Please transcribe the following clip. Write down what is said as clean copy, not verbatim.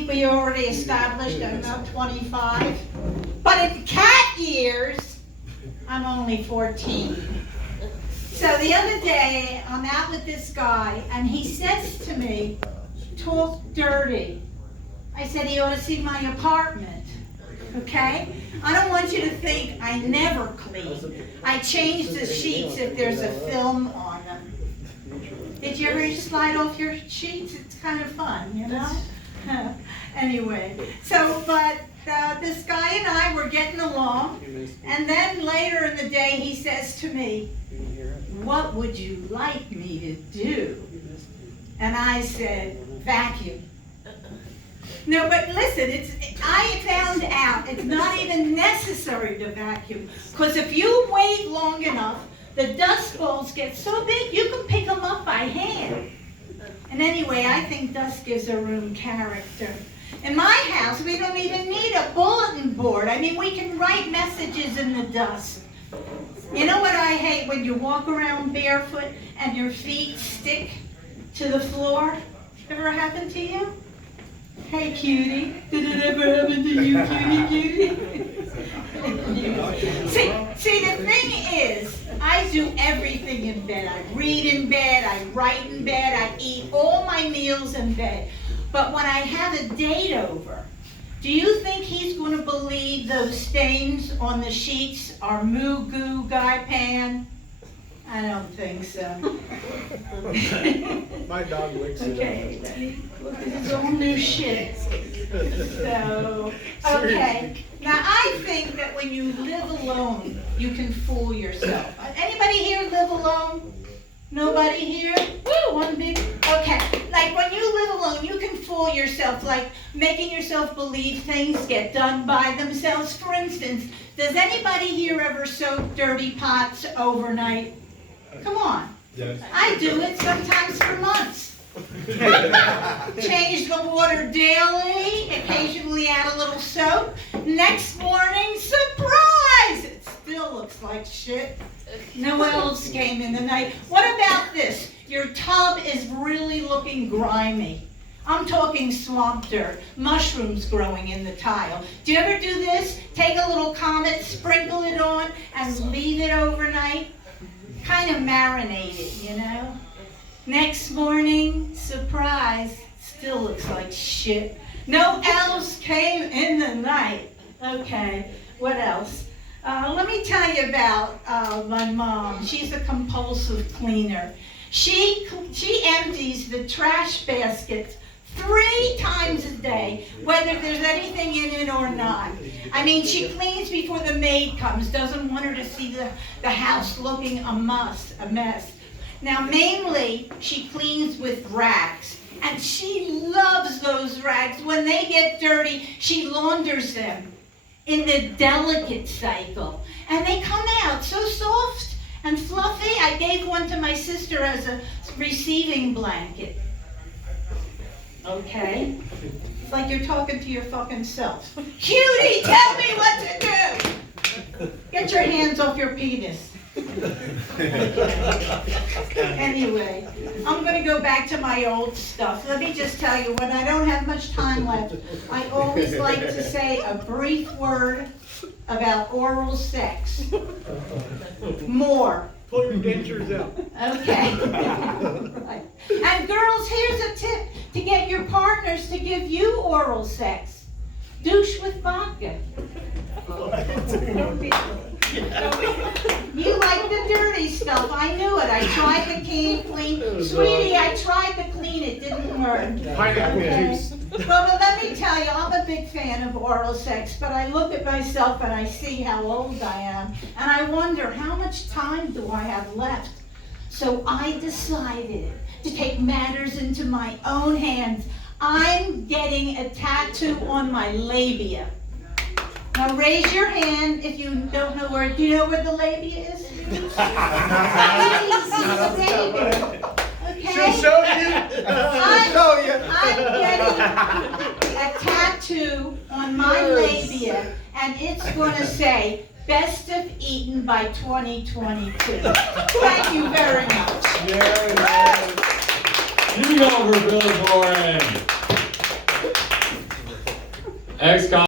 think we already established I'm about 25. But in cat years, I'm only 14. So the other day, I'm out with this guy, and he says to me, talk dirty. I said he ought to see my apartment, okay? I don't want you to think I never clean. I change the sheets if there's a film on them. Did you ever slide off your sheets? It's kind of fun, you know? Anyway, so, but this guy and I were getting along, and then later in the day he says to me, what would you like me to do? And I said, vacuum. No, but listen, I found out it's not even necessary to vacuum, because if you wait long enough, the dust balls get so big you can pick them up by hand. And anyway, I think dust gives a room character. In my house, we don't even need a bulletin board. I mean, we can write messages in the dust. You know what I hate? When you walk around barefoot and your feet stick to the floor. Ever happened to you? Hey, cutie. Did it ever happen to you, cutie? See, the thing is, I do everything in bed. I read in bed, I write in bed, I eat all my meals in bed. But when I have a date over, do you think he's going to believe those stains on the sheets are moo goo guy pan? I don't think so. My dog licks it. Okay, look at his own new shit. So, okay. Now I think that when you live alone, you can fool yourself. Anybody here live alone? Nobody here? Woo, one big, okay. Like when you live alone, you can fool yourself, like making yourself believe things get done by themselves. For instance, does anybody here ever soak dirty pots overnight? Come on. Yes. I do it sometimes for months. Change the water daily, occasionally add a little soap. Next morning, surprise! It still looks like shit. No elves came in the night. What about this? Your tub is really looking grimy. I'm talking swamp dirt, mushrooms growing in the tile. Do you ever do this? Take a little Comet, sprinkle it on, and leave it overnight? Kind of marinate it, you know? Next morning, surprise, still looks like shit. No elves came in the night. Okay, what else? Let me tell you about my mom. She's a compulsive cleaner. She empties the trash basket 3 times a day, whether there's anything in it or not. I mean, she cleans before the maid comes, doesn't want her to see the house looking a mess. Now, mainly, she cleans with rags, and she loves those rags. When they get dirty, she launders them in the delicate cycle, and they come out so soft and fluffy. I gave one to my sister as a receiving blanket. Okay? It's like you're talking to your fucking self. Cutie, tell me what to do! Get your hands off your penis. Anyway, I'm going to go back to my old stuff. Let me just tell you, when I don't have much time left, I always like to say a brief word about oral sex. More. Pull your dentures out. Okay. Right. And girls, here's a tip to get your partners to give you oral sex. Douche with vodka. You like the dirty stuff. I knew it. I tried to clean. Sweetie, I tried to clean. It didn't work. Pineapple juice. Well, but let me tell you, I'm a big fan of oral sex, but I look at myself and I see how old I am, and I wonder, how much time do I have left? So I decided to take matters into my own hands. I'm getting a tattoo on my labia. Now raise your hand if you don't know where, do you know where the labia is? Okay? She'll show you. She'll show you. I'm getting a tattoo on my labia, and it's going to say, best of Eaton by 2022. Thank you very much. Yes. Give it over, Billy Boren. Ex-con.